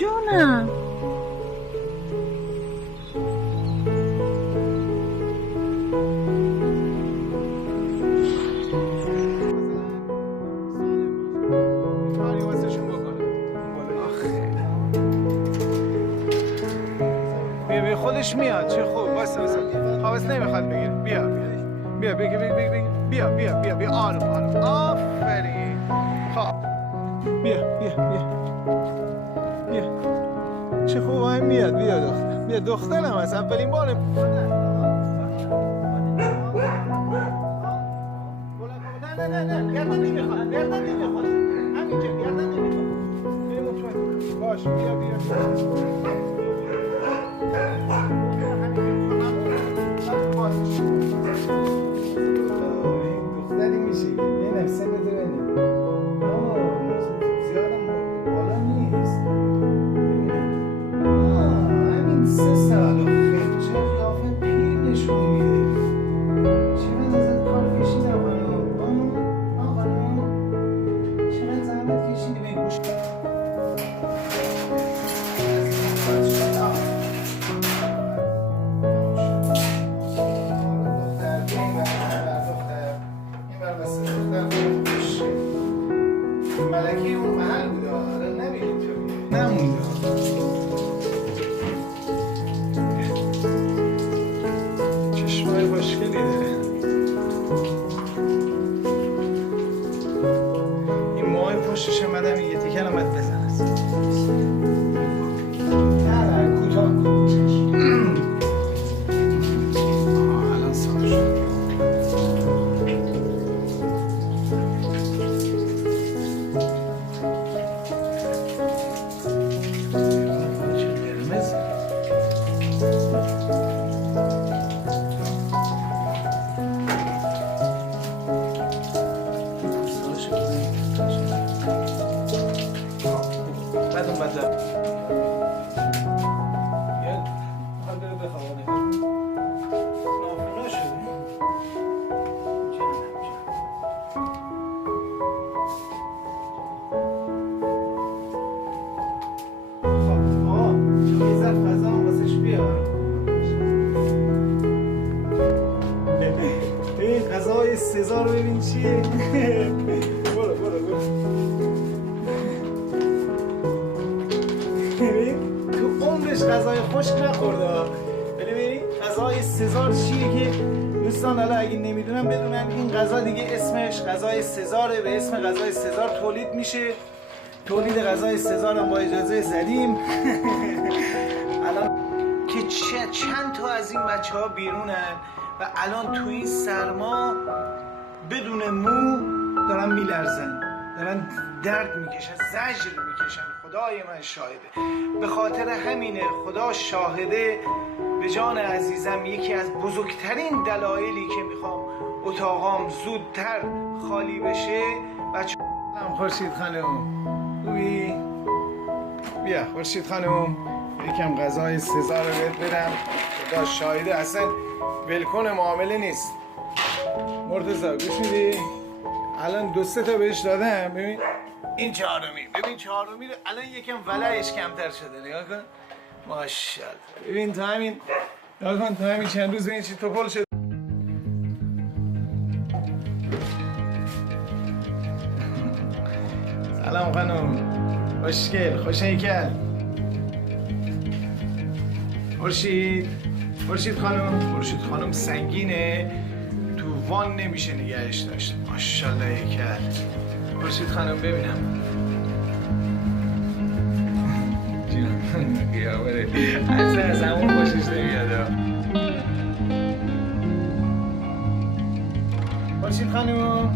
جونم. بیا خودش میاد. چه خوب. واسه حواس نمیخواد بگیر. بیا بیا آروم آفرین. خب بیا چه خوب هم میاد. بیا دخترم هست. اولین بار نه گردن نمیخواد همینجا گردن نمیخواد. باش بیا دختری میشه. ببینم سنت ببینم. زیادم بالا نیست. همین 3 سال. چه قیافه پیر نشون میده. چقدر ازت کار کشیدم خانم. چقدر زحمت کشیدی به گوش. ملکی اون محل بوده. آره نمیدیم تو نمونده. چشمای خوشگلی داره. این موهای پشتش اومدم یه تیکن اومد بزنه. نه کوتاه الان صاف شد. غذای سزار رو ببین چیه. برو ببین تو عمرش غذای خشک نخورده. ببین غذای سزار چیه که دوستان حالا اگه نمیدونن بدونن. این غذا دیگه اسمش غذای سزاره. به اسم غذای سزار تولید میشه. تولید غذای سزار هم با اجازه زدیم. الان که چند تا از این بچه ها بیرونن و الان تو این سرما بدون مو دارن میلرزن، دارن درد میکشن، زجر میکشن. خدای من شاهده. به خاطر همینه، خدا شاهده، به جان عزیزم یکی از بزرگترین دلایلی که میخوام اتاقام زودتر خالی بشه بچه خورشید خانم خوبی؟ بیا خورشید خانم یکم غذای سزار رو بهت بدم. خدا شاهده اصلا ولکن معامله نیست. مرتضی گوش میدی؟ الان 2-3 تا بهش دادم. ببین این چهارمی رو الان یکم ولعش کمتر شده. نگاه کن ماشاءالله. ببین تا همین چند روز ببین چی توپل شد. سلام خانم خوشگل خوشیکل. خورشید خانم سنگینه. تو وان نمیشه نگهش داشت. ماشاءالله یکل. خورشید خانم ببینم. اصلا از همون خوشش نمیاد. خورشید خانم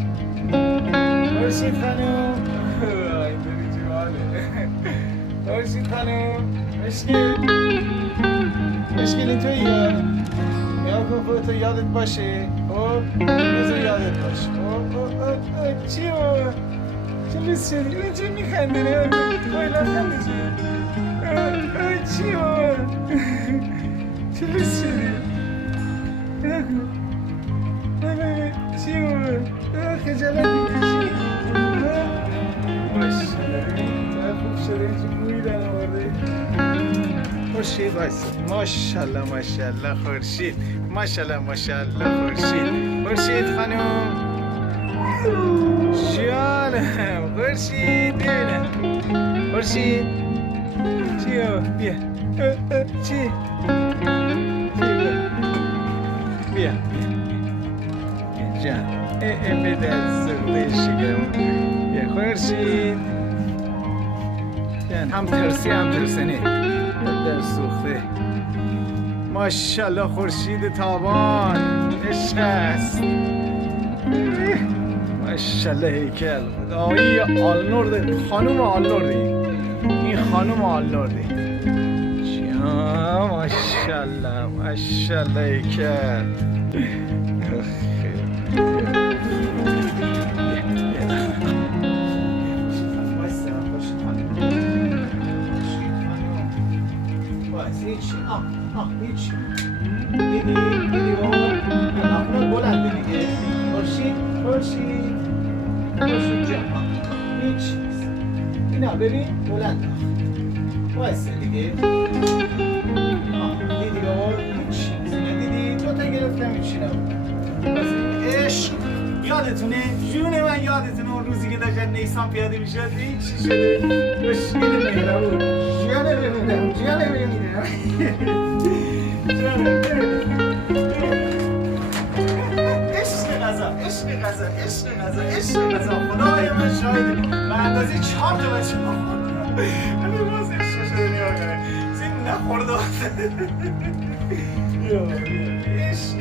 اینطوری جواله. خورشید خانم مشکل اینطوری یا کن خودتو یادت باشه. خب بذار یادت باشه. چی بابا چه لوس شدی؟ این چه میخنده نه؟ وای لبخنده چی بابا چه لوس شدی؟ چی بابا خجالت میکشی. وایسا. ماشاءالله ماشاءالله خورشید، ماشاءالله ماشاءالله خورشید. خورشید خانم جانم، خورشید ببینم. خورشید چیو بیا چی بیا جان به دست سخته شکم. بیا خورشید جان، هم ترسی هم ترسنی در سوخته. ماشاءالله خورشید تابان عشق است. ماشاءالله هیکل خدایی آلنورده، خانوم آلنورده، این خانوم آلنورده. جان ماشاءالله ماشاءالله هیکل. هیچ دیدی بابا نفرون بلنده دیگه. خورشید جان هیچ اینا ببین بلند وایسه دیگه. دیدی بابا هیچ دیدی دو تا گرفتم هیچی نبود. عشق یادتونه جون من، یادتونه اون روزی که داشتن نیسان پیاده میشد هیچی شده خوشگل مهربون. جانه ببینم عشق غذا خدای من شاهده. من اندازه 4 تا بچه نخوردم ولی باز عشق شده نیا کنه زین نخورده. عشق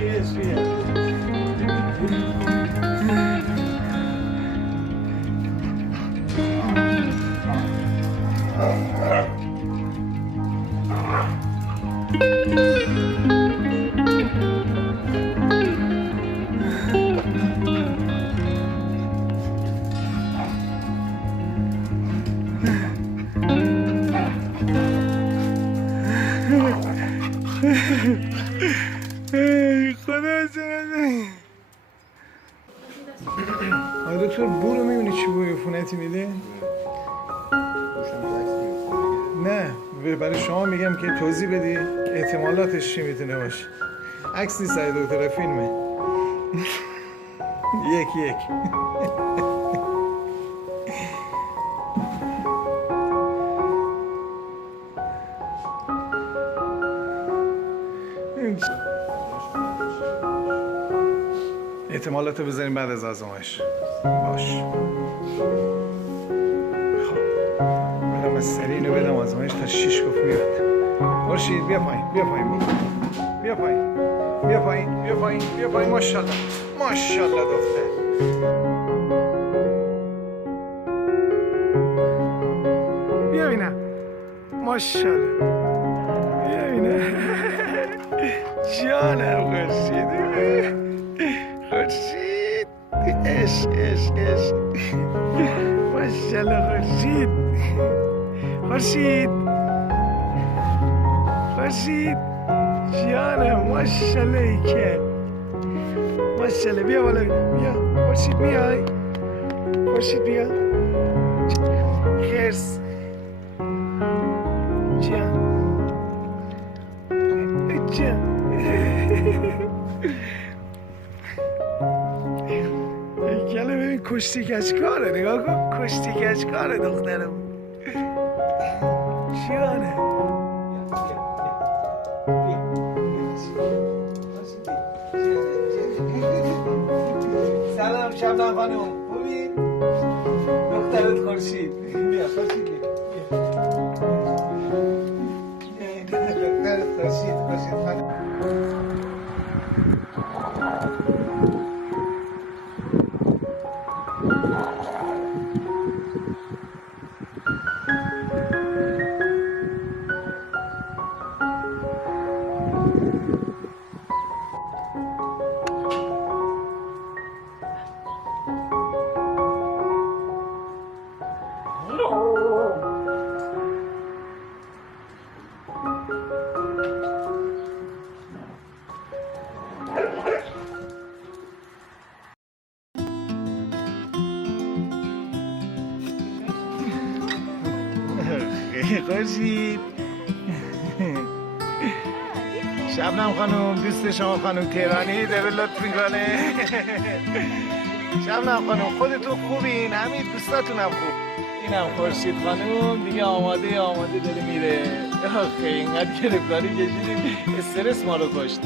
خدا زنده. آره دکتر برو میبینی چی بوی عفونتی میده؟ نه برای شما میگم که توضیح بدی احتمالاتش چی میتونه باشه. عکس نیست دکتر، فیلمه. یک احتمالات رو بذاریم بعد از آزمایش. باش خب برم از سریع اینو بدم آزمایش تا 6 گفت میاد. خورشید بیا پایین. ماشاءالله دختر. بیا بینم ماشاءالله. بیا بینم جانم خورشید عشق ماشاءالله خورشید جانم ماشاءالله که ماشاءالله. بیا بالا بیا خورشید بیا خرس جان گله ببین کشتی کچکاره، نگاه کن کشتی کچکاره دخترم جانه. سلام شبنم خانم، خوبی؟ دخترت خورشید بیا خورشید دخترت خورشید خانم. خورشید شبنم خانم دوست شما خانم تهرانی داره لطف میکنه. شبنم خانم خودتون خوبین، همین دوستاتونم خوب. اینم خورشید خانم دیگه آماده داره میره. آخه اینقدر گرفتاری کشیدیم استرس ما رو کشت.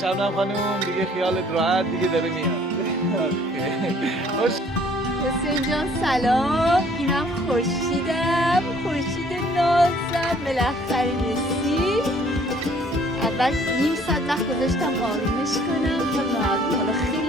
شبنم خانم دیگه خیالت راحت دیگه داره میاد. خوش حسین جان سلام، اینم خورشیدم، خورشید نازم بالاخره رسید. اول نیم ساعت وقت گذاشتم آرومش کنم تا معلوم، حالا خیلی